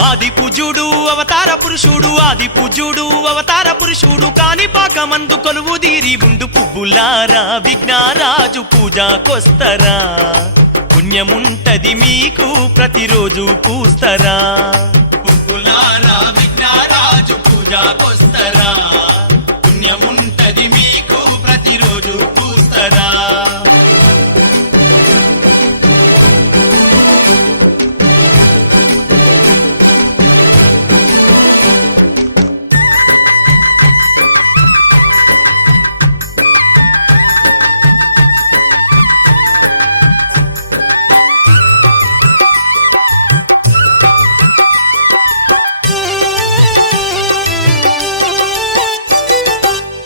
ఆది పూజ్యుడు అవతార పురుషుడు ఆది పూజ్యుడు అవతార పురుషుడు కాణిపాకమందు కొలువుదీరి ఉండు పువ్వులారా విఘ్నరాజు పూజకొస్తరా పుణ్యముంటది మీకు ప్రతిరోజు పూస్తరా పువ్వులారా విఘ్నరాజు పూజకొస్తరా పుణ్యముంటది మీకు ప్రతిరోజు పూస్తరా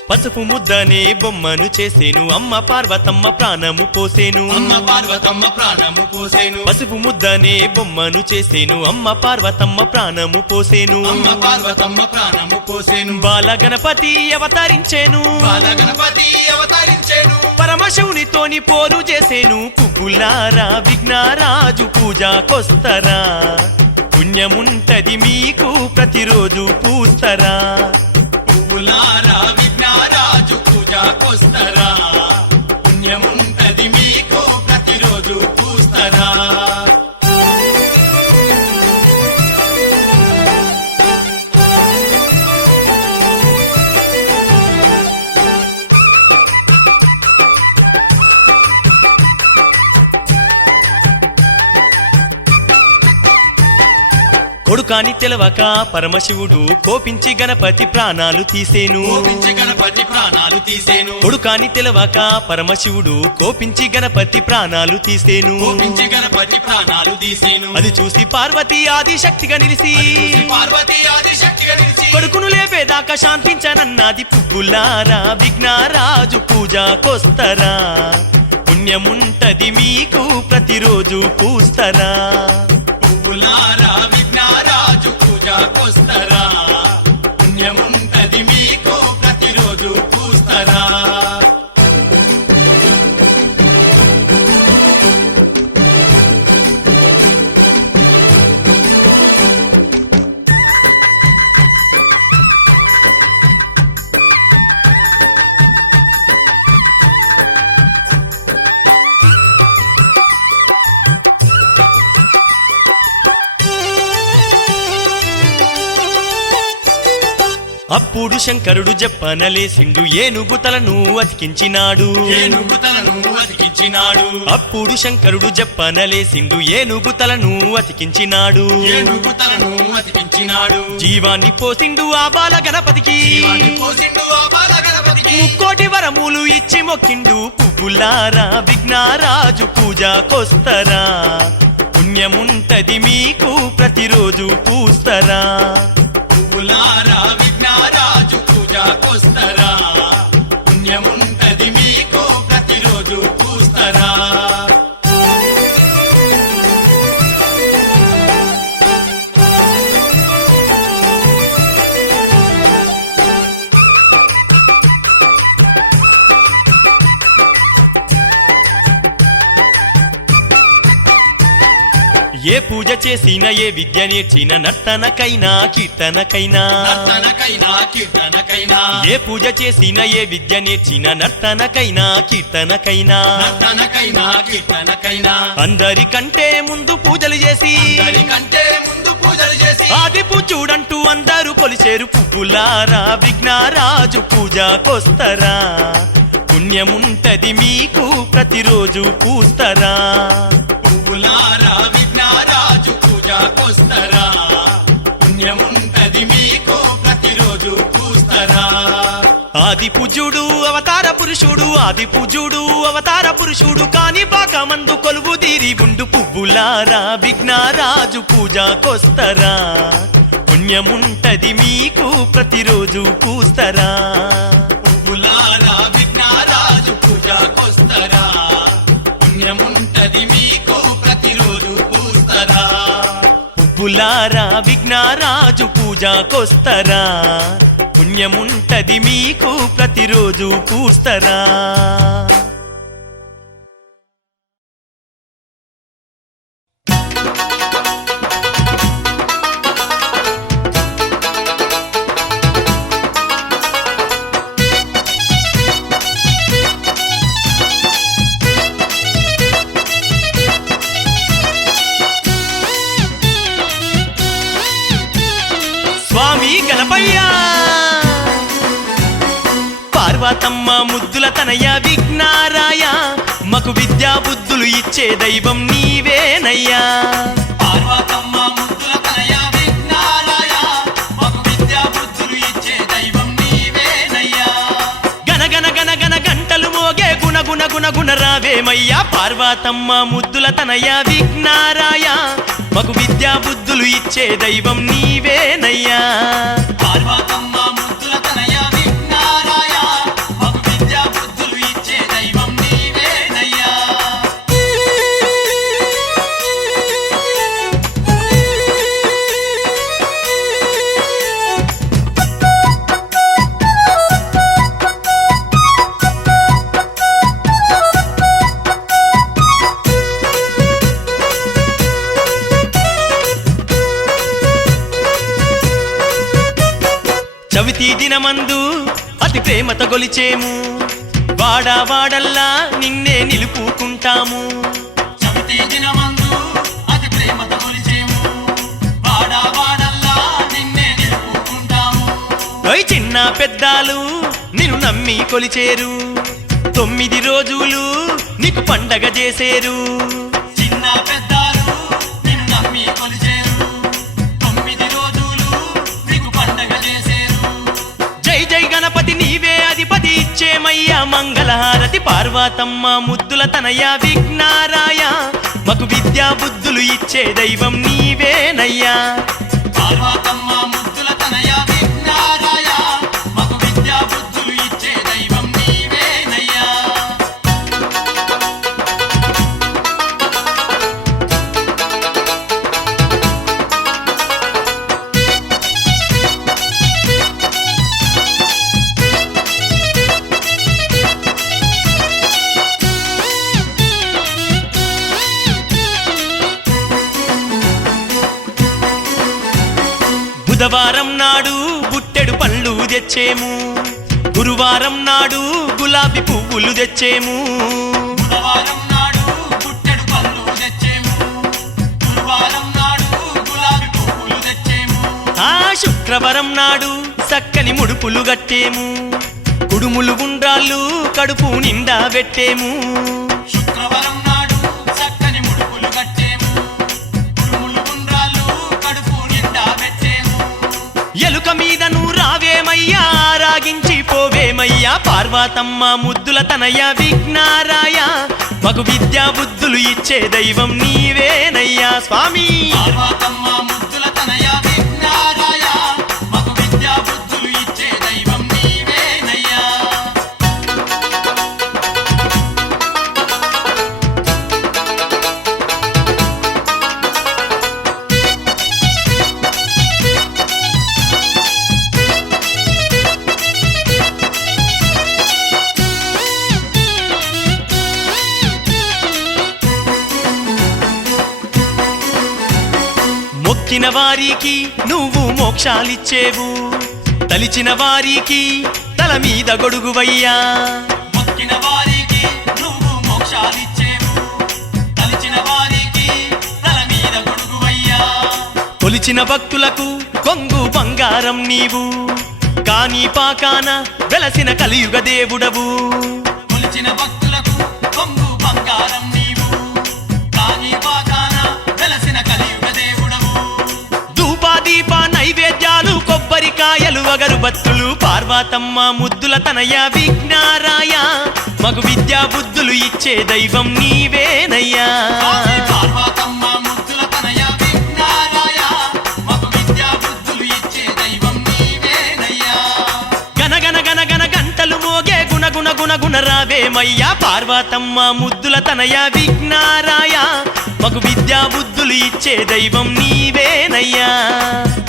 పసుపు ముద్దనే బొమ్మను చేసేను అమ్మ పార్వతమ్మ ప్రాణము పోసేను అమ్మ పార్వతమ్మ ప్రాణము పోసేను పసుపు ముద్దనే బొమ్మను చేసేను అమ్మ పార్వతమ్మ ప్రాణము పోసేను అమ్మ పార్వతమ్మ ప్రాణము పోసేను బాల గణపతి అవతరించేను బాల గణపతి అవతరించేను పరమశివునితోని పోరు చేసేను పువ్వులారా విఘ్నరాజు పూజకొస్తరా పుణ్యముంటది మీకు ప్రతిరోజు పూస్తరా పువ్వులారా విఘ్నరాజు పూజకొస్తరా పుణ్యముంటది మీకు ప్రతిరోజు పూస్తరా కొడుకాని తెలవక పరమశివుడు కోపించి గణపతి ప్రాణాలు తీసేను కోపించి గణపతి ప్రాణాలు తీసేను కొడుకాని తెలవక పరమశివుడు కోపించి గణపతి ప్రాణాలు తీసేను కోపించి గణపతి ప్రాణాలు తీసేను అది చూసి పార్వతి ఆదిశక్తిగా నిలిసి పార్వతి ఆదిశక్తిగా నిలిచి కొడుకును లేపేదాకా శాంతించనన్నది పువ్వులారా విఘ్నరాజు పూజకొస్తరా పుణ్యముంటది మీకు ప్రతిరోజు పూస్తరా పువ్వులారా విఘ్నరాజు పూజకొస్తరా పుణ్యముంటది మీకు ప్రతిరోజు పూస్తరా అప్పుడు శంకరుడు జప్పనలేసిండు ఏనుగు తలను అతికించినాడు ఏనుగు తలను అతికించినాడు అప్పుడు శంకరుడు జప్పనలేసిండు ఏనుగు తలను అతికించినాడు ఏనుగు తలను అతికించినాడు జీవాన్ని పోసిండు ఆ బాల గణపతికి జీవాన్ని పోసిండు ఆ బాల గణపతికి ముక్కోటి వరములు ఇచ్చి మొక్కిండు పువ్వులారా విఘ్నరాజు పూజకొస్తరా పుణ్యముంటది మీకు ప్రతిరోజు పూస్తరా పువ్వులారా విఘ్నరాజు పూజకొస్తరా పుణ్యముంటది మీకు ప్రతిరోజు పూస్తరా ఏ పూజ చేసినా ఏ విద్య నేర్చిన నర్తనకైనా కీర్తనకైనా నర్తనకైనా కీర్తనకైనా ఏ పూజ చేసినా ఏ విద్య నేర్చిన నర్తనకైనా కీర్తనకైనా నర్తనకైనా కీర్తనకైనా అందరికంటే ముందు పూజలు చేసి అందరికంటే ముందు పూజలు చేసి ఆది పూజుడంటూ అందరూ కొలిచేరు పువ్వులారా విఘ్నరాజు పూజకొస్తరా పుణ్యముంటది మీకు ప్రతిరోజు పూస్తరా పువ్వులారా విఘ్నరాజు పూజకొస్తరా పుణ్యముంటది మీకు ప్రతిరోజు పూస్తరా ఆది పూజ్యుడు అవతార పురుషుడు ఆది పూజ్యుడు అవతార పురుషుడు కాణిపాకమందు కొలువుదీరి ఉండు పువ్వులారా విఘ్నరాజు పూజకొస్తరా పుణ్యముంటది మీకు ప్రతిరోజు పూస్తరా పువ్వులారా విఘ్నరాజు పూజకొస్తరా పుణ్యముంటది మీకు ప్రతిరోజు పూస్తరా పువ్వులారా విఘ్నరాజు పూజకొస్తరా పుణ్యముంటది మీకు ప్రతిరోజు పూస్తరా పార్వతమ్మ ముద్దుల తనయ విఘ్నారాయ మకు విద్యా బుద్ధులు ఇచ్చే దైవం నీవేనయ్యా పార్వతమ్మ ముద్దుల తనయ విఘ్నారాయ మాకు విద్యా బుద్ధులు ఇచ్చే దైవం నీవేనయ్యా గన గన గన గన గంటలు మోగే గుణ గుణ గుణ గుణ రావేమయ్యా పార్వతమ్మ ముద్దుల తనయ విఘ్నారాయ మకు విద్యా బుద్ధులు ఇచ్చే దైవం నీవేనయ్యా పార్వతమ్మ ముద్దుల తనయ విఘ్నారాయ మాకు విద్యా బుద్ధులు ఇచ్చే దైవం నీవేనయ్యా చవితి దినమందు అతి ప్రేమతో గొలిచేము వాడా వాడల్లా నిన్నే నిలుపుకుంటాము చవితి దినమందు అతి ప్రేమతో కొలిచేము వాడా వాడల్లా నిన్నే నిలుపుకుంటాము ఓయ్ చిన్న పెద్దాలు నిన్ను నమ్మి కొలిచేరు 9 రోజులు నీకు పండగ చేసేరు చిన్న పెద్దాలు నిన్ను నమ్మి కొలిచేరు 9 రోజులు నీకు పండగ చేసేరు జై జై గణపతి నీవే అధిపతి ఇచ్చేమయ్యా మంగళహారతి పార్వతమ్మ ముద్దుల తనయ విఘ్నారాయ మకు విద్యా బుద్ధులు ఇచ్చే దైవం నీవేనయ్యా పార్వతమ్మ ముద్దుల తనయ విఘ్నారాయ మాకు విద్యా బుద్ధులు ఇచ్చే దైవం నీవేనయ్యా బుధవారం నాడు బుట్టెడు పళ్ళు తెచ్చేము గురువారం నాడు గులాబీ పువ్వులు తెచ్చేము బుధవారం నాడు పుట్టెడు పళ్ళు తెచ్చేము గురువారం నాడు గులాబీ పువ్వులు తెచ్చేము ఆ శుక్రవారం నాడు చక్కని ముడుపులు గట్టేము కుడుములు ఉండ్రాళ్ళు కడుపు నిండా పెట్టేము శుక్రవారం నాడు చక్కని ముడుపులు కట్టేము కుడుములు ఉండ్రాళ్ళు కడుపు నిండా పెట్టేము ఎలుక మీద నువ్వు రావేమయ్యా రాగించి పోవేమయ్యా పార్వతమ్మ ముద్దుల తనయ విఘ్నారాయ మకు విద్యా బుద్ధులు ఇచ్చే దైవం నీవేనయ్యా స్వామి పార్వతమ్మ ముద్దుల తనయ విఘ్నారాయ మాకు విద్యా బుద్ధులు ఇచ్చే దైవం నీవేనయ్యా మొక్కిన వారికి నువ్వు మోక్షాలిచ్చేవు తలిచిన వారికి తల మీద గొడుగువయ్యా మొక్కిన వారికి నువ్వు మోక్షాలిచ్చేవు తలిచిన వారికి తల మీద గొడుగువయ్యా కొలిచిన భక్తులకు కొంగు బంగారం నీవు కాని పాకాన వెలసిన కలియుగ దేవుడవు కొలిచిన భక్తులకు కొంగు బంగారం నీవు కాని వాగాన వెలసిన కలియుగ దేవుడవు ధూపాదీప నైవేద్యాలు కొబ్బరికాయలు అగరుబత్తులు పార్వతమ్మ ముద్దుల తనయ విఘ్నారాయ మగు విద్యా బుద్ధులు ఇచ్చే దైవం నీవేనయ్యా పార్వతమ్మ ముద్దుల తనయ విఘ్నారాయ మాకు విద్యా బుద్ధులు ఇచ్చే దైవం నీవేనయ్యా గన గన గన గన గంటలు మోగే గుణ గుణ గుణ గుణ రావేమయ్యా పార్వతమ్మ ముద్దుల తనయ విఘ్నారాయ మగు విద్యా బుద్ధులు ఇచ్చే దైవం నీవేనయ్యా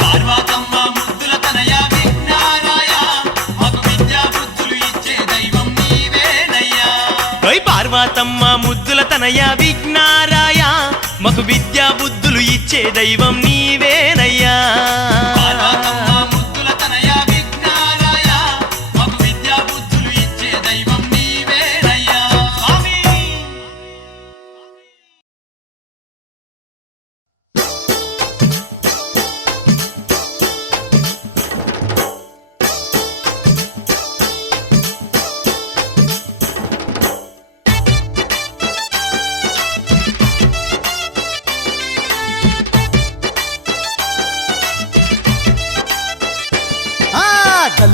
పార్వతమ్మ ముద్దుల తనయ విఘ్నారాయ మాకు విద్యా బుద్ధులు ఇచ్చే దైవం నీవేనయ్యా ఓయ్ పార్వతమ్మ ముద్దుల తనయ విఘ్నారాయ మగు విద్యా బుద్ధులు ఇచ్చే దైవం నీవేనయ్యా పార్వతమ్మ ముద్దుల తనయ విఘ్నారాయ మాకు విద్యా బుద్ధులు ఇచ్చే దైవం నీవేనయ్యా స్వామి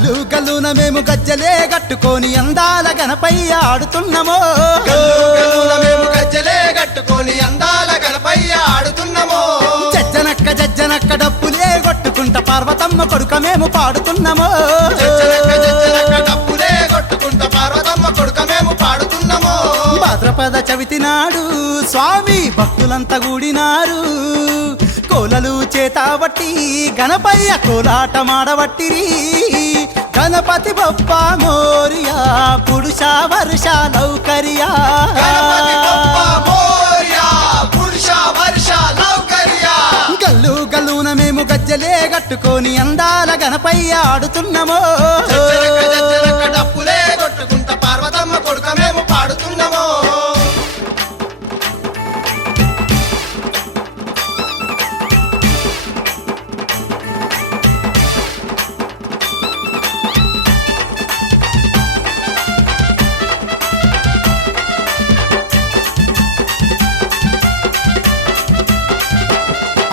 గల్లు గల్లున మేము గజ్జలే గట్టుకొని అందాల గణపయ్య ఆడుతున్నామో గల్లున మేము గజ్జలే కట్టుకొని అందాల గణపయ్య ఆడుతున్నామో జజ్జనక్క జజ్జనక్క డప్పులే కొట్టుకుంట పార్వతమ్మ కొడుక మేము పాడుతున్నామో జజ్జనక్క డప్పులే కొట్టుకుంటా పార్వతమ్మ కొడుక మేము పాడుతున్నామో భాద్రపద చవితి నాడు స్వామి భక్తులంతా కూడినారు కోలలు చేతాబట్టి గణపయ్య కోలాటమాడబట్టిరి గణపతి బొప్ప మోరియా పురుష వర్ష లౌకర్యా గణపతి బప్ప మోరియా పురుష వర్ష లౌకర్యా గల్లు గల్లున మేము గజ్జలే గట్టుకొని అందాల గణపయ్య ఆడుతున్నామో జజ్జనక్క డప్పులే కొట్టుకుంటా పార్వతమ్మ కొడుక మేము పాడుతున్నామో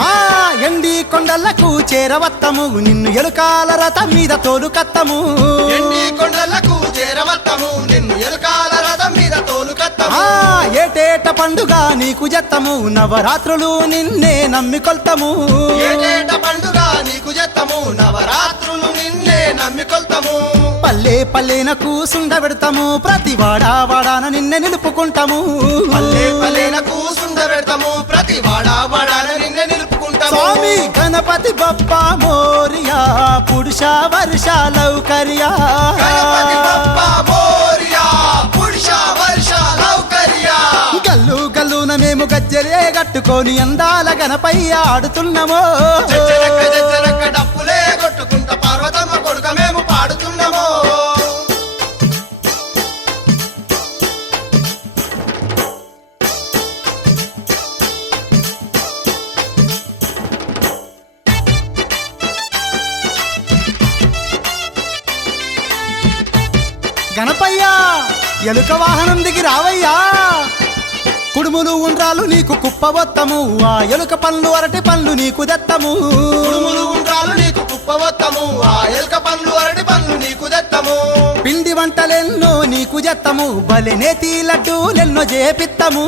ఆ ఎండి కొండలకు చేరవత్తము నిన్ను ఎలుకాల రథం మీద తోలుకత్తము ఎండి కొండలకు చేరవత్తము నిన్ను ఎలుకాల రథం మీద తోలుకత్తము ఆ ఏటేట పండుగ నీకు జత్తము నవరాత్రులు నిన్నే నమ్మికొల్తము ఏటేట పండుగ నీకు జత్తము నవరాత్రులు నిన్నే నమ్మికొల్తము పల్లె పల్లెన కూసుండబెడతాము ప్రతి వాడా వాడాన నిన్నే నిలుపుకుంటాము పల్లె పల్లెన కూసుండబెడతాము ప్రతి వాడా వాడాన నిన్నే నిలుపుకుంటాము స్వామి గణపతి బప్ప మోరియా పురుష వర్ష లౌకర్యా గణపతి బప్ప మోరియా పురుష వర్ష లౌకర్యా గల్లు గల్లున మేము గజ్జలే గట్టుకొని అందాల గణపయ్య ఆడుతున్నామో జజ్జనక్క డప్పులే కొట్టుకుంటా పార్వతమ్మ కొడుక మేము పాడుతున్నామో గణపయ్య ఎలుక వాహనం దిగి రావయ్యా కుడుములు ఉండ్రాలు నీకు కుప్పబొత్తము ఆ ఎలుక పండ్లు అరటి పండ్లు నీకు దత్తము కుడుములు ఉండ్రాలు నీకు కుప్పవత్తము ఆ ఎలుక పండ్లు అరటి పండ్లు నీకు దత్తము పిండి వంటలెన్నో నీకు జత్తము బలె నేతి లడ్డూలెన్నో చేపిత్తము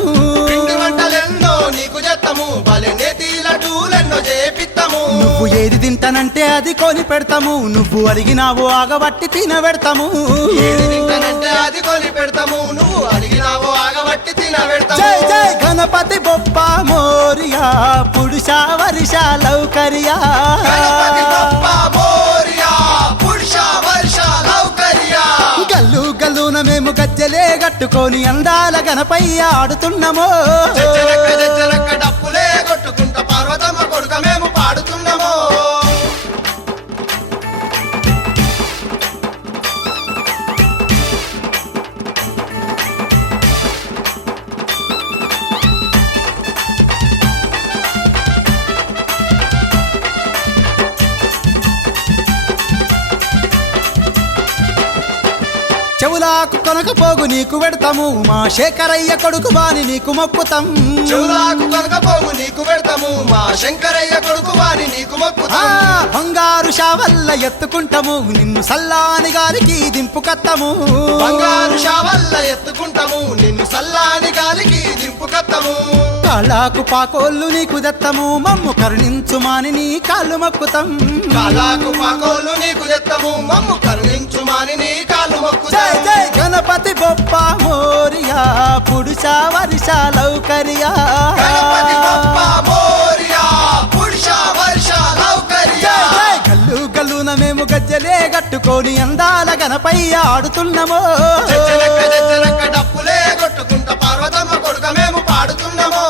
పిండి వంటలెన్నో నీకు జత్తము బలె నేతి లడ్డూలెన్నో చేపిత్తము నువ్వు ఏది తింటానంటే అది కొని పెడతాము నువ్వు అడిగినావు ఆగబట్టి తినబెడతాము ఏది తింటానంటే అది కొని పెడతాము నువ్వు అడిగినావో ఆగబట్టి తినబెడతాము జై జై గణపతి బొప్ప మోరియా పురుష వర్ష లౌకర్యా గణపతి బప్ప మోరియా పురుష వర్ష లౌకర్యా గల్లు గల్లున మేము గజ్జలే గట్టుకొని అందాల గణపయ్య ఆడుతున్నామో జజ్జనక్క డప్పులే కొట్టుకుంటా పార్వతమ్మ కొడుక మేము పాడుతున్నామో చెవులాకు కొనకపోగు నీకు పెడతాము మా శేఖరయ్య కొడుకు బాని నీకు మొక్కుతాం చెవులాకు కనకపోవు నీకు పెడతాము మా శంకరయ్య కొడుకు వాని నీకు ఆ, మొక్కుతాం బంగారు షావల్ల ఎత్తుకుంటాము నిన్ను సల్లాని గారికి దింపుకత్తము బంగారు షావల్ల ఎత్తుకుంటాము నిన్ను సల్లాని గాలికి దింపుకత్తము కాళ్ళాకు పాకోళ్ళు నీకు దత్తము మమ్ము కరుణించుమాని నీ కాళ్ళు మొక్కుతాం కాలాకు పాకోళ్ళు నీకు తెత్తము మమ్ము కరుణించుమాని నీ కాళ్ళు జై మొక్కుతాం జై గణపతి బొప్ప మోరియా పురుష వర్ష లౌకర్యా గణపతి బప్ప మోరియా పురుష వర్ష లౌకర్యా జై జై గల్లు గల్లున మేము గజ్జలే గట్టుకొని అందాల గణపయ్య ఆడుతున్నామో జజ్జనక్క డప్పులే కొట్టుకుంటా పార్వతమ్మ కొడుక మేము పాడుతున్నామో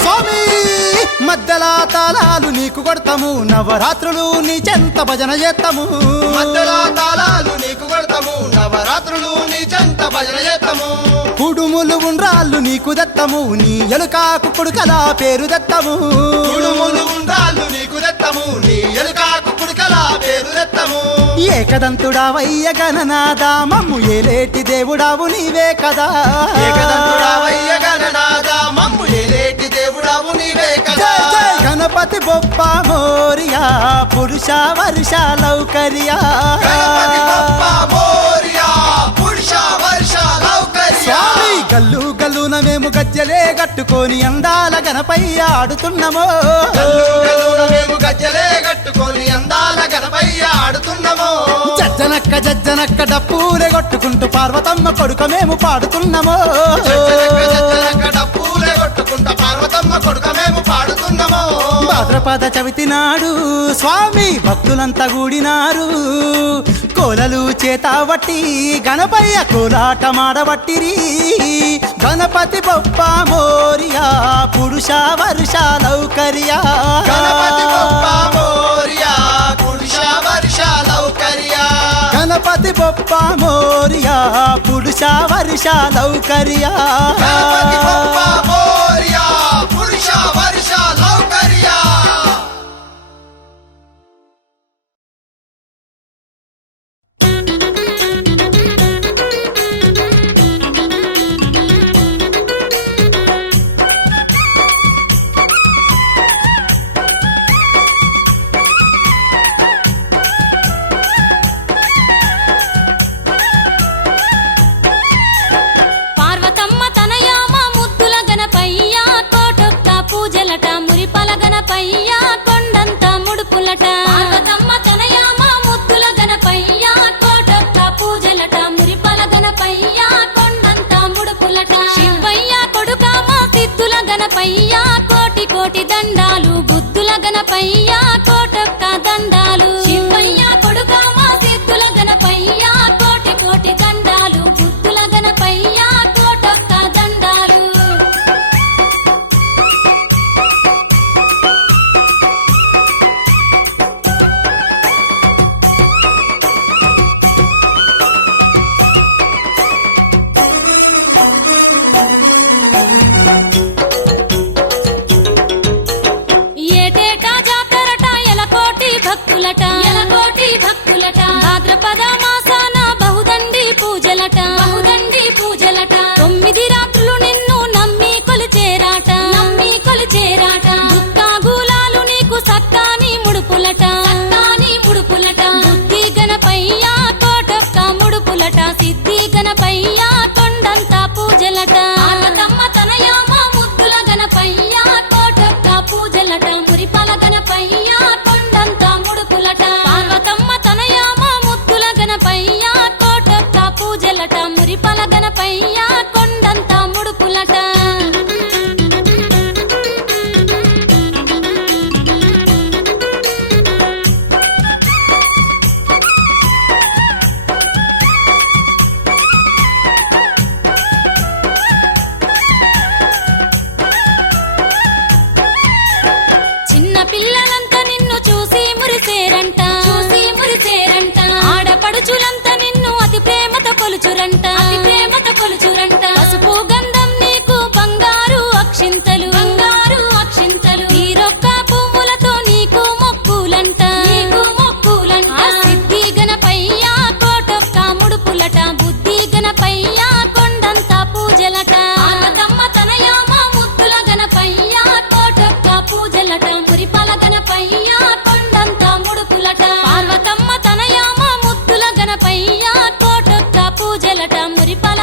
స్వామి మధ్యల తాళాలు నీకు కొడతాము నవరాత్రులు నీ చెంత భజన చేస్తాము మధ్యలో తాళాలు నీకు కొడతాము నవరాత్రులు నీ చెంత భజన చేస్తాము కుడుములు ఉండ్రాళ్ళు నీకు దత్తము నీ ఎలుకాకు కొడుకలా పేరు దత్తము కుడుములు ఉండ్రాళ్ళు నీకు దత్తము తెత్తము నీ ఎలుకాకు కుడికలా పేరులెత్తము ఏకదంతుడావయ్య గణనాద మమ్ము ఏలేటి దేవుడావు నీవే కదా ఏకదంతుడావయ్య గణనాద మమ్ము ఏలేటి దేవుడావు నీవే కదా జై జై గణపతి బొప్ప మోరియా పురుష వర్ష లౌకర్యా గణపతి బప్ప మోరియా పురుష వర్ష లౌకర్యా స్వామి గల్లు గల్లున మేము గజ్జలే కట్టుకొని అందాల గణపయ్య ఆడుతున్నామో గల్లు గల్లున మేము గజ్జలే కట్టుకొని అందాల గణపయ్య ఆడుతున్నామో జజ్జనక్క జజ్జనక్క డప్పులే కొట్టుకుంటూ పార్వతమ్మ కొడుక మేము పాడుతున్నామో జజ్జనక్క జజ్జనక్క డప్పులే కొట్టుకుంటా పార్వతమ్మ కొడుక మేము పాడుతున్నామో భాద్రపద చవితి నాడు స్వామి భక్తులంతా కూడినారు కోలలు చేతావట్టి గణపయ్య కోలాటమాడబట్టిరి గణపతి బొప్ప మోరియా పురుష వర్ష లౌకర్యా గణపతి బప్ప మోరియా పురుష వర్ష లౌకర్యా గణపతి బొప్ప మోరియా పురుష వర్ష లౌకర్యా గణపతి బప్ప మోరియా పురుష వర్ష లౌకర్యా పార్వతమ్మ తనయామ ముద్దుల గణపయ్య కోటొక్క పూజలట మురిపల గణపయ్య కొండంత ముడుపులట పార్వతమ్మ తనయామ ముద్దుల గణపయ్య కోటొక్క పూజలట మురిపల గణపయ్య కొండంత ముడుపులట శివయ్య కొడుకామ సిద్ధుల గణపయ్య కోటి కోటి దండాలు బుద్ధుల గణపయ్య కోటొక్క దండాలు శివయ్య కొడుకామ సిద్ధుల గణపయ్య కోటి కోటి దండాలు బుద్ధుల గణపయ్య కోటొక్క దండాలు ఏటేటా జాతరట ఎలకోటి భక్తులట ఎలకోటి భక్తులట భాద్రపద మాసాన బహుదండి పూజలట బహుదండి పూజలట 9 రాత్రులు నిన్ను నమ్మి కొలిచేరాట నమ్మి కొలిచేరాట దుఃఖాగులాలు నీకు సక్కాని ముడుపులట సక్కాని ముడుపులట బుద్ధి గణపయ్య కోటొక్క ముడుపులట సిద్ధి గణపయ్య కొండంత పూజలట పార్వతమ్మ తనయామ ముద్దుల గణపయ్య కోటొక్క పూజలట మురిపల గణపయ్య కొండంత ముడుపులట పార్వతమ్మ తనయామ ముద్దుల గణపయ్య కోటొక్క పూజలట మురిపల గణపయ్య కొండంత ముడుపులట చిన్న పిల్లలంతా నిన్ను చూసి మురిసేరంట చూసి మురిసేరంట ఆడపడుచులంతా నిన్ను అతి ప్రేమతో కొలుచురంట అతి ప్రేమతో కొలుచురంట పసుపు గంధం నీకు బంగారు అక్షింతలు బంగారు అక్షింతలు తీరొక్క పువ్వులతో నీకు మొక్కులంట నీకు మొక్కులంట సిద్ధి గణపయ్య కోటొక్క ముడుపులట బుద్ధి గణపయ్య కొండంత పూజలట పార్వతమ్మ తనయామ ముద్దుల గణపయ్య కోటొక్క పూజలట మురిపల గణపయ్య కొండంత ముడుపులట పార్వతమ్మ తనయామ ముద్దుల గణపయ్య కోటొక్క పూజలట మురిపల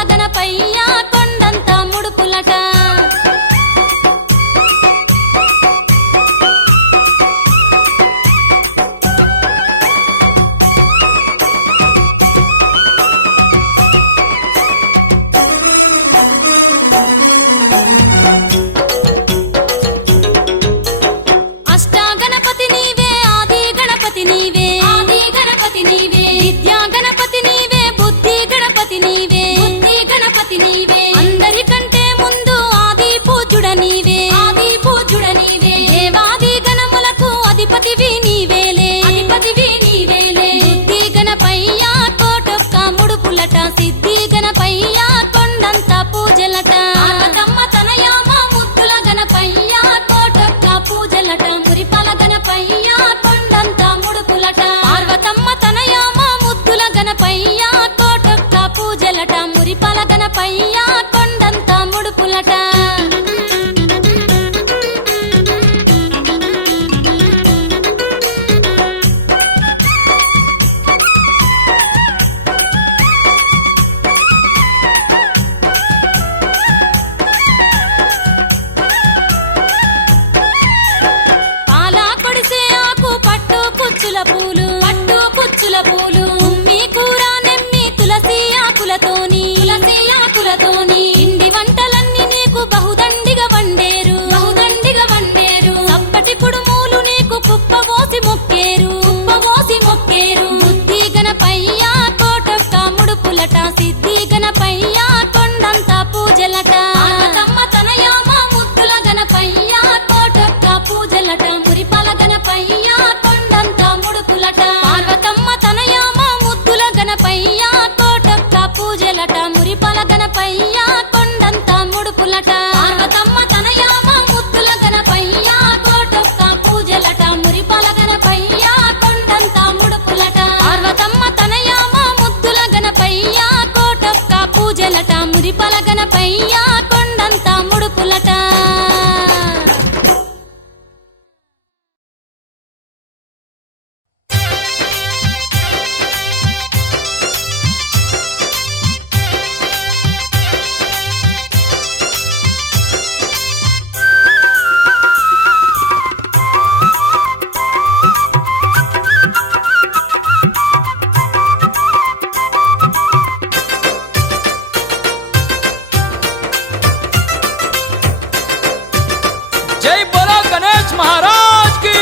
జై బోలో గణేష్ మహారాజ్ కి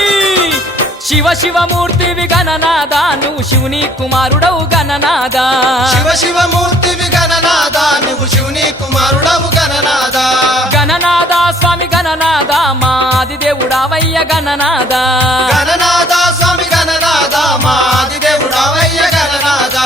శివ శివ మూర్తివి గణనాద నువ్వు శివుని కుమారుడవు గణనాద శివ శివ మూర్తివి గణనాద నువ్వు శివుని కుమారుడవు గణనాద గణనాద స్వామి గణనాద మా ఆదిదేవుడావయ్య గణనాద గణనాద స్వామి గణనాద మా ఆదిదేవుడావయ్య గణనాద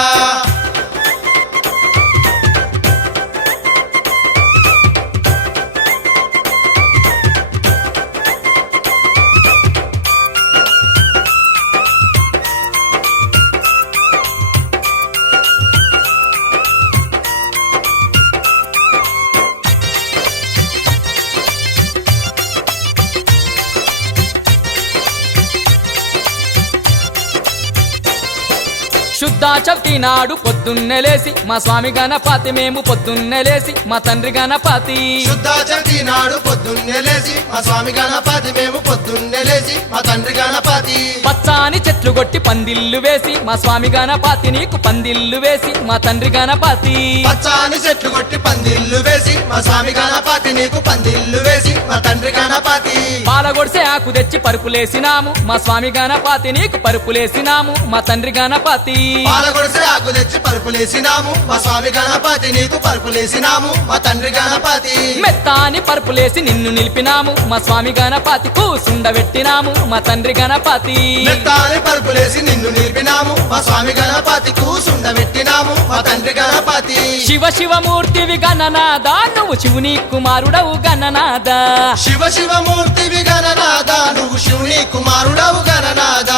శుద్ధ చవితి నాడు పొద్దున్నే లేసి మా స్వామి గణపతి మేము పొద్దున్నే లేసి మా తండ్రి గణపతి శుద్ధ చవితి నాడు పొద్దున్నే లేచి మా స్వామి గణపతి మేము పొద్దున్నే లేచి మా తండ్రి గణపతి పచ్చాని చెట్లు కొట్టి పందిళ్ళు వేసి మా స్వామి గణపతి నీకు పందిళ్ళు వేసి మా తండ్రి గణపతి పచ్చాని చెట్లు కొట్టి పందిళ్ళు వేసి మా స్వామి గణపతి నీకు పందిళ్ళు వేసి మా తండ్రి గణపతి పాలగొడిసే ఆకు తెచ్చి పరుపులేసినాము మా స్వామి గణపతి నీకు పరుపులేసినాము మా తండ్రి గణపతి పాలగొడిసే ఆకు తెచ్చి పరుపులేసినాము మా స్వామి గణపతి నీకు పరుపులేసినాము మా తండ్రి గణపతి మెత్తాని పరుపులేసి నిన్ను నిలిపినాము మా స్వామి గణపతి కూసుండబెట్టినాము మా తండ్రి గణపతి మెత్తాని పరుపులేసి నిన్ను నిలిపినాము మా స్వామి గణపతి కూసుండబెట్టినాము మా తండ్రి గణపతి శివ శివ మూర్తివి గణనాద నువ్వు శివుని కుమారుడవు గణనాద శివ శివ మూర్తివి గణనాద నువ్వు శివుని కుమారుడవు గణనాద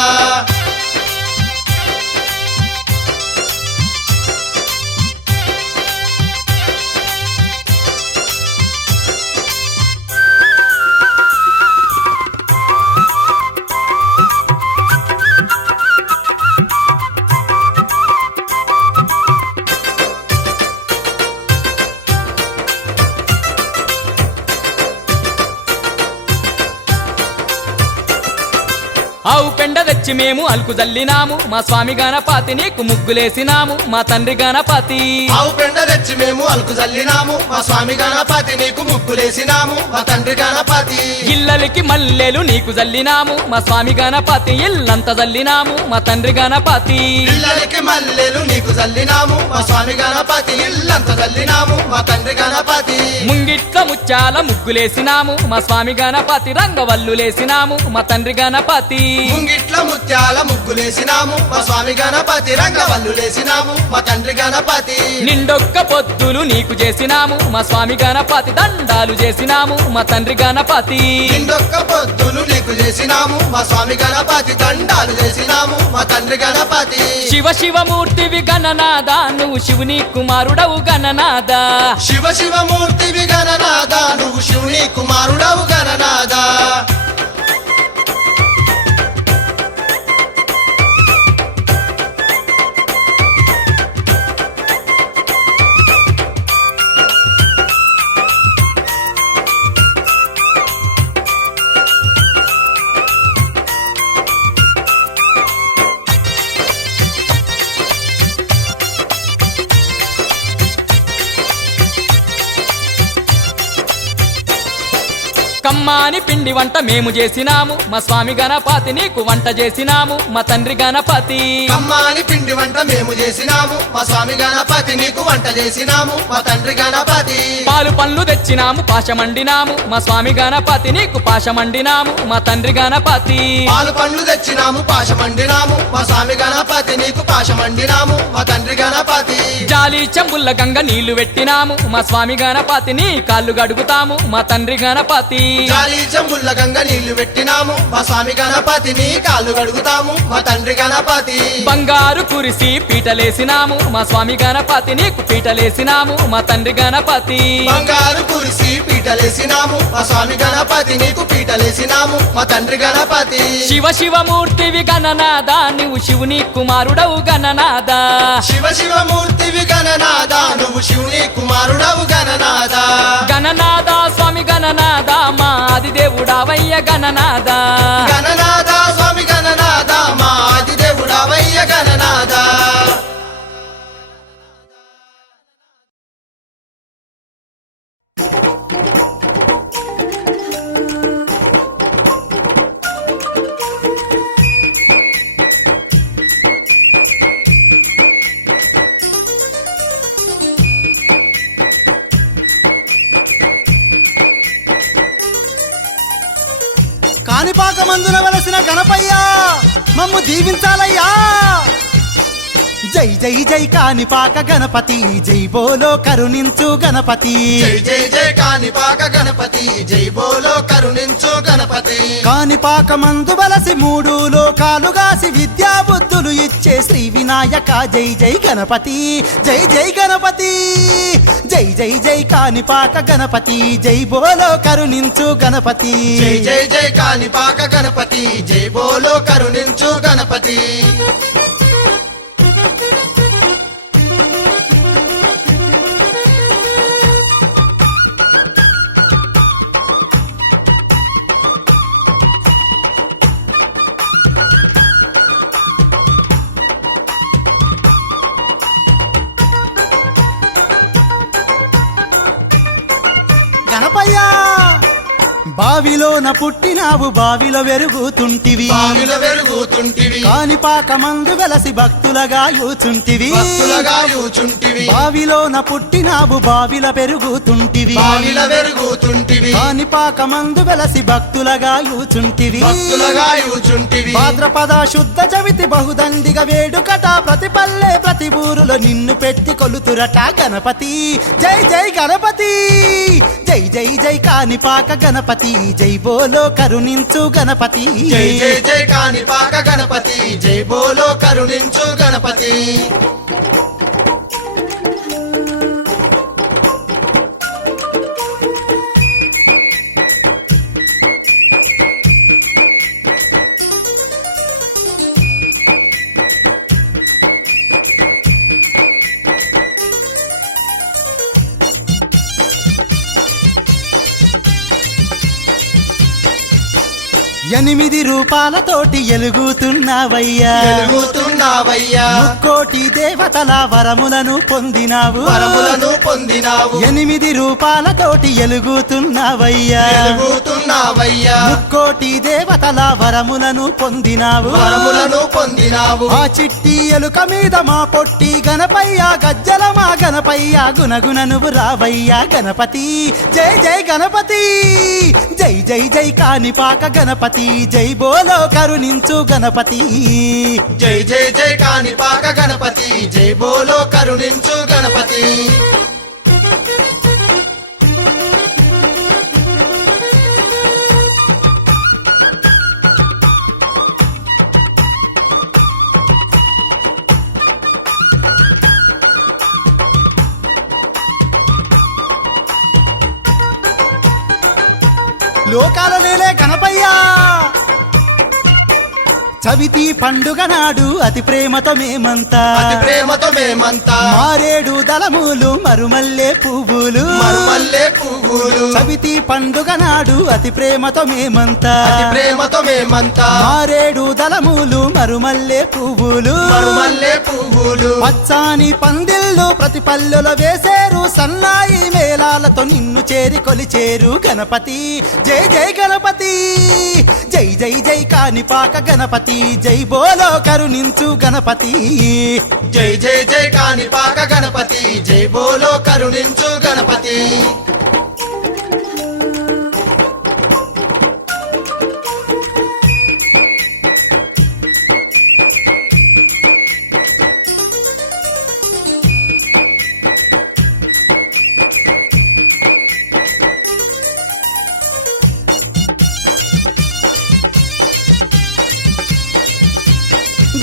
ఆవు పెండ తెచ్చి మేము అలుకు జల్లినాము మా స్వామి గణపతి నీకు ముగ్గులేసినాము మా తండ్రి గణపతి ఆవు పెండ తెచ్చి మేము అలుకు జల్లినాము మా స్వామి గణపతి నీకు ముగ్గులేసినాము మా తండ్రి గణపతి ఇల్లలికి మల్లెలు నీకు జల్లినాము మా స్వామి గణపతి ఇల్లంత జల్లినాము మా తండ్రి గణపతి ఇళ్ళకి మల్లెలు నీకు జల్లినాము మా స్వామి గణపతి ఇల్లంత జల్లినాము మా తండ్రి గణపతి ముంగిట్ల ముత్యాల ముగ్గులేసినాము మా స్వామి గణపతి రంగవల్లులేసినాము మా తండ్రి గణపతి ముంగిట్ల ముత్యాల ముగ్గులేసినాము మా స్వామి గణపతి రంగవల్లులేసినాము మా తండ్రి గణపతి నిండొక్క పొత్తులు నీకు చేసినాము మా స్వామి గణపతి దండాలు చేసినాము మా తండ్రి గణపతి నిండొక్క పొద్దులు నీకు చేసినాము మా స్వామి గణపతి దండాలు చేసినాము మా తండ్రి గణపతి శివ శివ మూర్తివి గణనాద నువ్వు శివుని కుమారుడవు గణనాద శివ శివ మూర్తివి గణనాద నువ్వు శివుని కుమారుడవు గణనాద కమ్మాని పిండి వంట మేము చేసినాము మా స్వామి గణపతి నీకు వంట చేసినాము మా తండ్రి గణపతి కమ్మాని పిండి వంట మేము చేసినాము మా స్వామి గణపతి నీకు వంట చేసినాము మా తండ్రి గణపతి పాలు పండ్లు తెచ్చినాము పాశమండినాము మా స్వామి గణపతి నీకు పాశమండినాము మా తండ్రి గణపతి పాలు పండ్లు తెచ్చినాము పాశమండినాము మా స్వామి గణపతి నీకు పాశమండినాము మా తండ్రి గణపతి జాలి చెంబుల్ల గంగ నీళ్లు పెట్టినాము మా స్వామి గణపతి నీ కాళ్ళు గడుగుతాము మా తండ్రి గణపతి జాలి చెంబుల్ల గంగ నీళ్లు పెట్టినాము మా స్వామి గణపతి నీ కాళ్ళు కడుగుతాము మా తండ్రి గణపతి బంగారు కురిసి పీటలేసినాము మా స్వామి గణపతి నీకు పీటలేసినాము మా తండ్రి గణపతి బంగారు కురిసి పీటలేసినాము మా స్వామి గణపతి నీకు పీటలేసినాము మా తండ్రి గణపతి శివ శివ మూర్తివి గణనాద నువ్వు శివుని కుమారుడవు గణనాద శివ శివ మూర్తివి గణనాద నువ్వు శివుని కుమారుడవు గణనాద గణనాద స్వామి గణనాద మా ఆదిదేవుడావయ్య గణనాద గణనాద స్వామి గణనాద మా ఆదిదేవుడావయ్య గణనాద కానిపాక మందున వెలసిన గణపయ్యా మమ్ము దీవించాలయ్యా జై జై జై కానిపాక గణపతి జై బోలో కరుణించు గణపతి జై జై జై కానిపాక గణపతి జై బోలో కరుణించు గణపతి కానిపాక మందు వలసి మూడు లోకాలుగాసి విద్యా బుద్ధులు ఇచ్చే శ్రీ వినాయక జై జై గణపతి జై జై గణపతి జై జై జై కానిపాక గణపతి జై బోలో కరుణించు గణపతి జై జై జై కానిపాక గణపతి జై బోలో కరుణించు గణపతి గణపయ్యా బావిలోన పుట్టినావు బావిలో వెరుగుతుంటివి బావిలో వెలుగుతుంటివి కానిపాక మందు వెలసి భక్తులగా యూచుంటివి భక్తులగా యూచుంటివి బావిలోన పుట్టినావు బావిల పెరుగుతుంటివి బావిలో వెలుగుతుంటివి కానిపాక మందు వెలసి భక్తులగా యూచుంటివి భక్తులగా యూచుంటివి భాద్రపద శుద్ధ చవితి బహుదండిగ వేడుకట ప్రతి పల్లె ప్రతి ఊరులో నిన్ను పెట్టి కొలుతురట గణపతి జై జై గణపతి జై జై జై కానిపాక గణపతి జై బోలో కరుణించు గణపతి జై జై జై కానిపాక గణపతి జై బోలో కరుణించు గణపతి ఎనిమిది రూపాలతోటి ఎలుగుతున్నావయ్యా వెలుగుతున్నావయ్యా ముక్కోటి దేవతల వరములను పొందినావు వరములను పొందినావు ఎనిమిది రూపాలతోటి ఎలుగుతున్నావయ్యా వెలుగుతున్నావయ్యా ముక్కోటి దేవతల వరములను పొందినావు వరములను పొందినావు ఆ చిట్టి ఎలుక మీద మా పొట్టి గణపయ్య గజ్జల మా గణపయ్య గుణగుణ నువ్వు రావయ్యా గణపతి జై జై గణపతి జై జై జై కానిపాక గణపతి జై బోలో కరుణించు గణపతి జై జై జై కానిపాక గణపతి జై బోలో కరుణించు గణపతి లోకాల నేలే గణపయ్యా చవితి పండుగ నాడు అతి ప్రేమతో మేమంతా అతి ప్రేమతో మేమంతా మారేడు దళములు మరుమల్లె పువ్వులు మరుమల్లె పువ్వులు చవితి పండుగ నాడు అతి ప్రేమతో మేమంతా అతి ప్రేమతో మేమంతా మారేడు దళములు మరుమల్లె పువ్వులు మరుమల్లె పువ్వులు పచ్చాని పందిళ్ళు ప్రతి పల్లెలో వేసేరు సన్నాయి మేళాలతో నిన్ను చేరి కొలిచేరు గణపతి జై జై గణపతి జై జై జై కానిపాక గణపతి జై బోలో కరుణించు గణపతి జై జై జై కానిపాక గణపతి జై బోలో కరుణించు గణపతి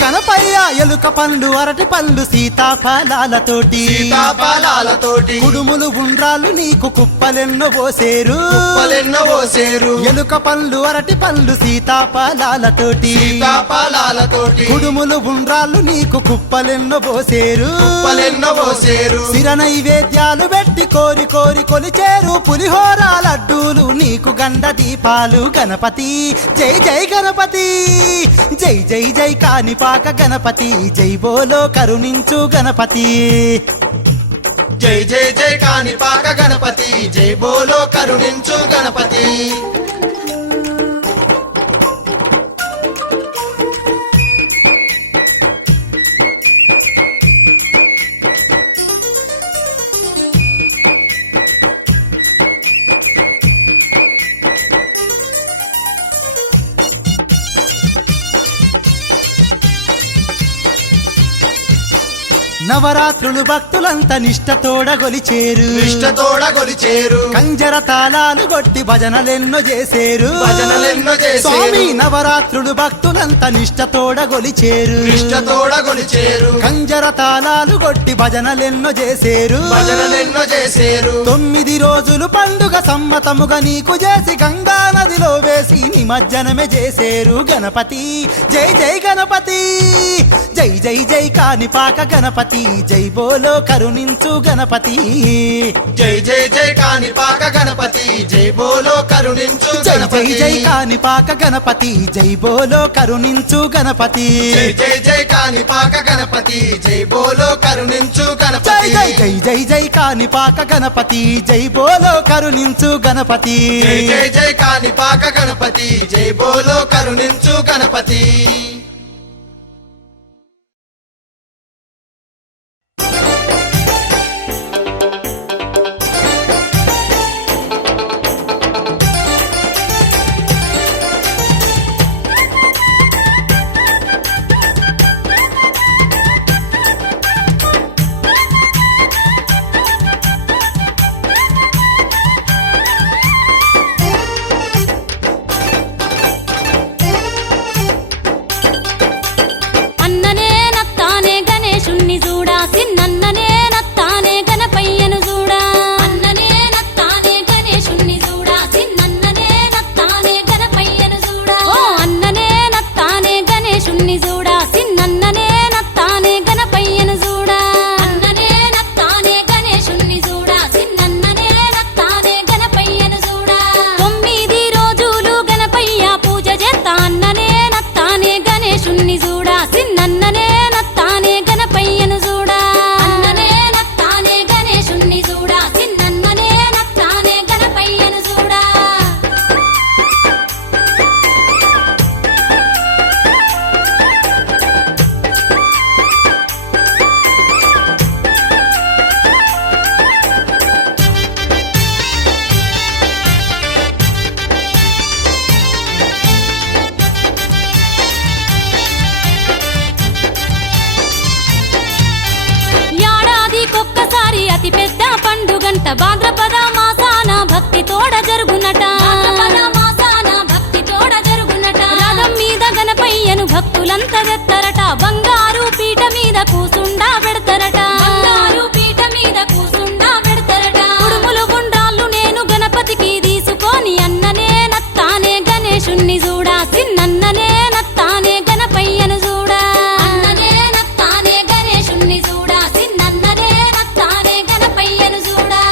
గణపయ్య ఎలుక పండ్లు అరటి పళ్ళు సీతాఫలాలతోటి సీతాఫలాలతోటి కుడుములు ఉండ్రాళ్ళు నీకు కుప్పలెన్నో పోసేరు కుప్పలెన్నో పోసేరు ఎలుక పండ్లు అరటి పళ్ళు సీతాఫలాలతోటి సీతాఫలాలతోటి కుడుములు ఉండ్రాళ్ళు నీకు కుప్పలెన్నో పోసేరు కుప్పలెన్నో పోసేరు శిర నైవేద్యాలు పెట్టి కోరి కోరి కొలిచేరు పులిహోర లడ్డూలు నీకు గండ దీపాలు గణపతి జై జై గణపతి జై జై జై కానిపాక గణపతి జై బోలో కరుణించు గణపతి జై జై జై కానిపాక గణపతి జై బోలో కరుణించు గణపతి నవరాత్రులు భక్తులంతా నిష్టతోడ గొలిచేరు నిష్టతోడ గొలిచేరు కంజర తాళాలు కొట్టి భజనలెన్నో చేసేరు భజనలెన్నో చేసేరు. స్వామి నవరాత్రులు భక్తులంతా నిష్టతోడ గొలిచేరు నిష్టతోడ గొలిచేరు కంజర తాళాలు కొట్టి భజనలెన్నో చేసేరు భజనలెన్నో చేసేరు 9 రోజులు పండుగ సమ్మతముగా నీకు చేసి గంగా నదిలో వేసి నిమజ్జనమే చేసేరు గణపతి జై జై గణపతి జై జై జై కాణిపాక గణపతి జై బోలో కరుణించు గణపతి జై జై జై కాణిపాక గణపతి జై బోలో కరుణించు జై జై గణపతి జై కాణిపాక గణపతి జై బోలో కరుణించు గణపతి జై జై జై కాణిపాక గణపతి జై బోలో కరుణించు జై గణపతి జై జై జై జై కాణిపాక గణపతి జై బోలో కరుణించు గణపతి జై జై జై కాణిపాక గణపతి జై బోలో కరుణించు గణపతి అన్ననే నత్తానే గణేశుణ్ణి చూడా సిన్నన్ననే నత్తానే గణపయ్యను చూడా అన్ననే నత్తానే గణేశుణ్ణి చూడా సిన్నన్ననే నత్తానే గణపయ్యను చూడా ఓ అన్ననే నత్తానే గణేశుణ్ణి చూడా సిన్నన్ననే నత్తానే గణపయ్యను చూడా అన్ననే నత్తానే గణేశుణ్ణి చూడా సిన్నన్ననే నత్తానే గణపయ్యను చూడా 9 రోజులు గణపయ్య పూజ చేస్తా అన్ననే నత్తానే గణేశుణ్ణి చూడా సిన్నన్ననే నత్తానే గణపయ్యను చూడా అన్ననే నత్తానే గణేశుణ్ణి చూడా సిన్నన్ననే నత్తానే గణపయ్యను చూడా ఏడాదికొక్కసారి అతి పెద్ద పండుగంట భాద్రపద మాసాన భక్తి తోడ జరుగునట రథం మీద గణపయ్యను భక్తులంతా తెత్తరట బంగారు పీట మీద కూసుండా పెడతారట కుడుములు గుండ్రాళ్ళు నేను గణపతికి తీసుకొని అన్ననే నత్తానే గణేశుణ్ణి చూడా సిన్నన్ననే నత్తానే గణపయ్యను చూడా అన్ననే నత్తానే గణేశుణ్ణి చూడా సిన్నన్ననే నత్తానే గణపయ్యను చూడా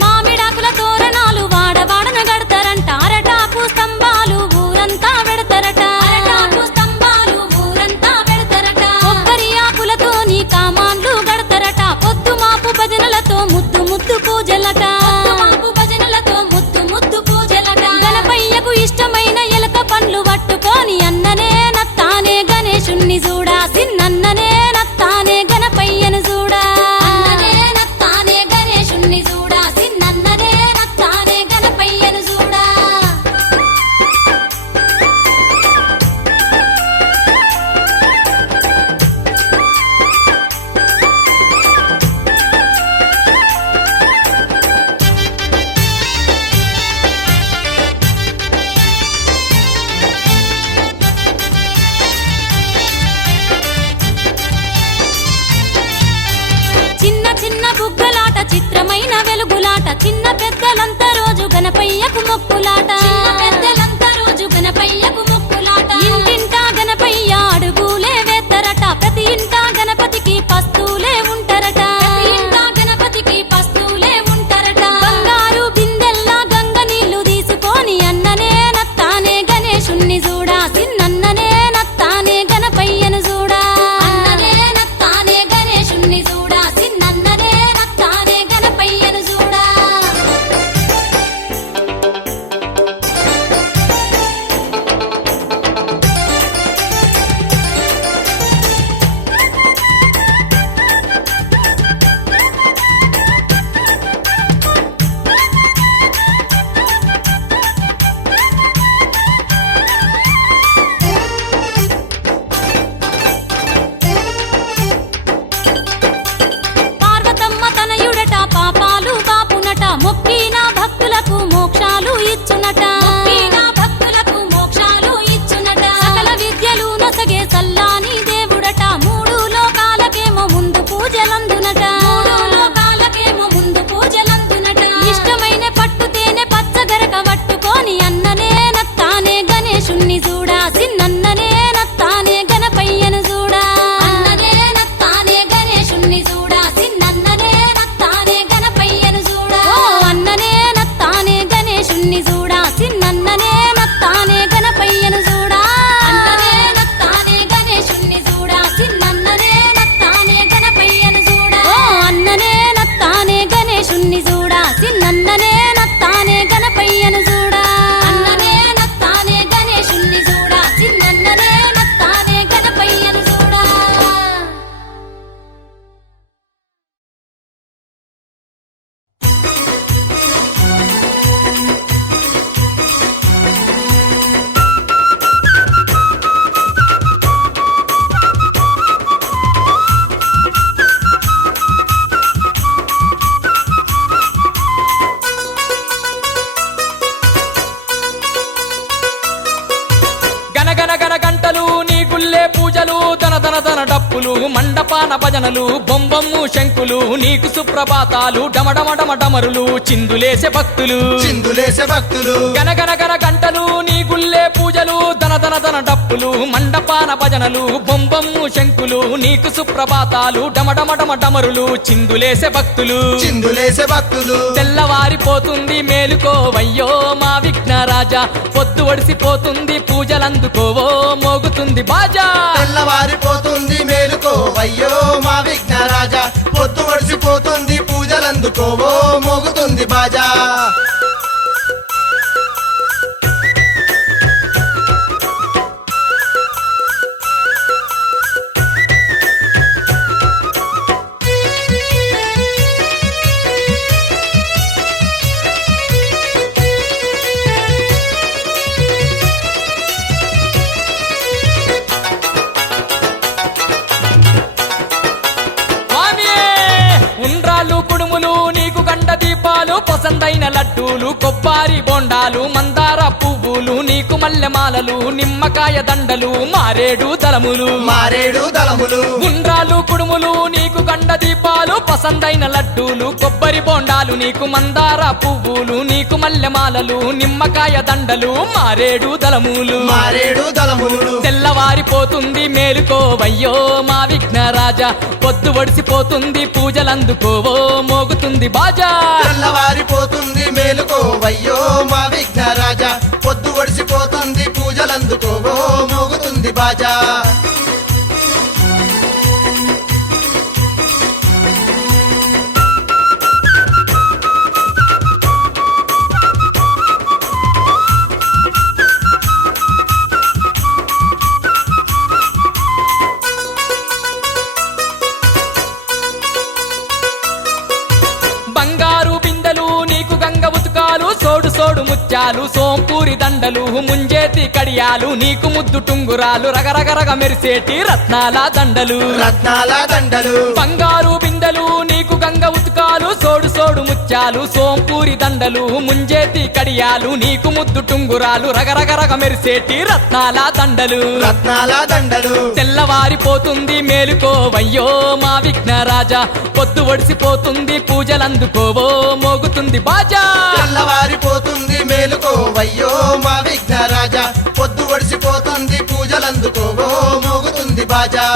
మామిడాకుల తోరణాలు వాడవాడన గడతారంట అరటాకు స్తంభాలు ఊరంతా పెడతారట కొబ్బరి ఆకులతోని కామాన్లు గడతారట పొద్దు మాపు భజనలతో ముద్దు ముద్దు పూజలట గణపయ్యకు ఇష్టమైన ఎలక పండ్లు పట్టుకొని అన్ననే నత్తానే గణేశుణ్ణి చూడా సిన్నన్ననే నత్తానే గణపయ్యను చూడా అన్ననే నత్తానే గణేశుణ్ణి చూడా సిన్నన్ననే నత్తానే గణపయ్యను చూడా చిన్న చిన్న బుగ్గలాట చిత్రమైన వెలుగులాట చిన్న పెద్దలంతా రోజు గణపయ్యకు మొక్కులాట ఇంటింటా గణపయ్య అడుగులే వేత్తరట ప్రతి ఇంటా గణపతికి పస్తులే ఉంటారట బంగారు బిందెల్లా గంగ నీళ్లు తీసుకొని అన్ననే నత్తానే గణేశుణ్ణి చూడా సిన్నన్ననే నత్తానే గణపయ్యను చూడా అన్ననే నత్తానే గణేశుణ్ణి చూడా సిన్నన్ననే నత్తానే గణపయ్యను చూడా గుల్లే పూజలు ధన ధన ధన డప్పులు మండపాన భజనలు బొంబమ్ము శంకులు నీకు సుప్రభాతాలు డమడమ డమ డమరులు చిందులేసే భక్తులు చిందులేసే భక్తులు గనగన గన గంటలు నీ గుల్లే పూజలు ధన ధన ధన డప్పులు మండపాన భజనలు బొంబమ్ము శంకులు నీకు సుప్రభాతాలు డమడమ డమ డమరులు చిందులేసే భక్తులు చిందులేసే భక్తులు తెల్లవారిపోతుంది మేలుకోవయ్యో మా విఘ్నరాజా పొద్దు ఒడిసిపోతుంది పూజలందుకోవో మోగుతుంది బాజా తెల్లవారిపోతుంది మేలుకో అయ్యో మా విఘ్నరాజా పొద్దు వడిసిపోతుంది పూజలందుకోవో మోగుతుంది బాజా ఉండ్రాళ్ళు కుడుములు నీకు గండ దీపాలు పసందైన లడ్డూలు కొబ్బరి బొండాలు మందార పువ్వులు నీకు మల్లెమాలలు నిమ్మకాయ దండలు మారేడు దళములు మారేడు దళములు ఉండ్రాళ్ళు కుడుములు నీకు గండ దీపాలు పసందైన లడ్డూలు కొబ్బరి బొండాలు నీకు మందార పువ్వులు నీకు మల్లెమాలలు నిమ్మకాయ దండలు మారేడు దళములు మారేడు దళములు తెల్లవారిపోతుంది మేలుకోవయ్యో మా విఘ్నరాజా పొద్దు ఒడిసిపోతుంది పూజలందుకోవో మోగుతుంది బాజా తెల్లవారిపోతుంది మేలుకో అయ్యో మా విఘ్నరాజా పొద్దు వడిసిపోతుంది పూజలందుకోవో మోగుతుంది బాజా బంగారు బిందెలు నీకు గంగ ఉతుకాలు సోడు సోడు ముత్యాలు సోంపూరి దండలు ముంజేతి కడియాలు నీకు ముద్దు టుంగురాలు రగరగరగ మెరిసేటి రత్నాల దండలు రత్నాల దండలు బంగారు బిందెలు నీకు గంగ ఉతుకాలు సోడు సోడు ముత్యాలు సోంపూరి దండలు ముంజేతి కడియాలు నీకు ముద్దు టుంగురాలు రగరగరగ మెరిసేటి రత్నాల దండలు రత్నాల దండలు తెల్లవారిపోతుంది మేలుకోవయ్యో మా విఘ్నరాజా పొద్దు ఒడిసిపోతుంది పూజలందుకోవో మోగుతుంది బాజా తెల్లవారిపోతుంది మేలుకో అయ్యో మా విఘ్నరాజా పొద్దు వడిసిపోతుంది పూజలందుకోవో మోగుతుంది బాజా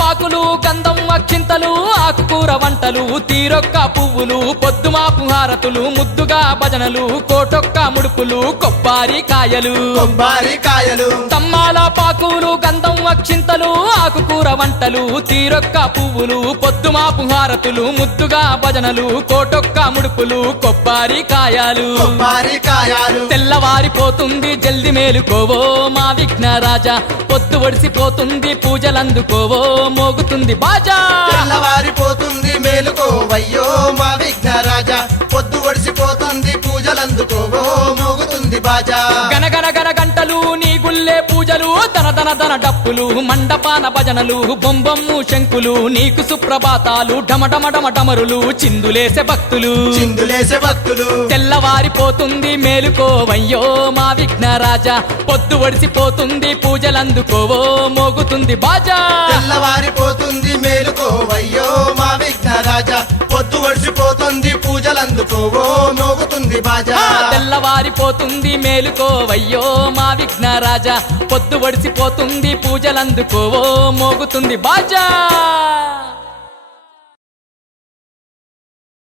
పాకులు గంధం అక్షింతలు ఆకుకూర వంటలు తీరొక్క పువ్వులు పొద్దుమాపు హారతులు ముద్దుగా భజనలు కోటొక్క ముడుపులు కొబ్బరి కాయలు కొబ్బరి కాయలు తమ్మాల పాకులు గంధం అక్షింతలు ఆకుకూర వంటలు తీరొక్క పువ్వులు పొద్దుమాపు హారతులు ముద్దుగా భజనలు కోటొక్క ముడుపులు కొబ్బరి కాయలు కొబ్బరి కాయలు తెల్లవారిపోతుంది జల్ది మేలుకోవో మా విఘ్నరాజా పొద్దు ఒడిసిపోతుంది పూజలందుకోవో మోగుతుంది బాజా తెల్లవారిపోతుంది మేలుకో అయ్యో మా విఘ్నరాజా పొద్దు ఒడిసిపోతుంది పూజలందుకోవో మోగుతుంది బాజా గనగన గన గంటలు నీ గుల్లే పూజలు ధన ధన ధన డప్పులు మండపాన భజనలు బొంబమ్ము శంకులు నీకు సుప్రభాతాలు డమడమ డమ డమరులు చిందులేసే భక్తులు చిందులేసే భక్తులు తెల్లవారిపోతుంది మేలుకోవయ్యో మా విఘ్నరాజా పొద్దు ఒడిసిపోతుంది పూజలందుకోవో మోగుతుంది బాజా తెల్లవారిపోతుంది మేలుకో అయ్యో మా విఘ్నరాజా పొద్దు ఒడిసిపోతుంది పూజలందుకోవో మోగుతుంది బాజా తెల్లవారిపోతుంది మేలుకోవయ్యో మా విఘ్నరాజా పొద్దు ఒడిసిపోతుంది పూజలందుకోవో మోగుతుంది బాజా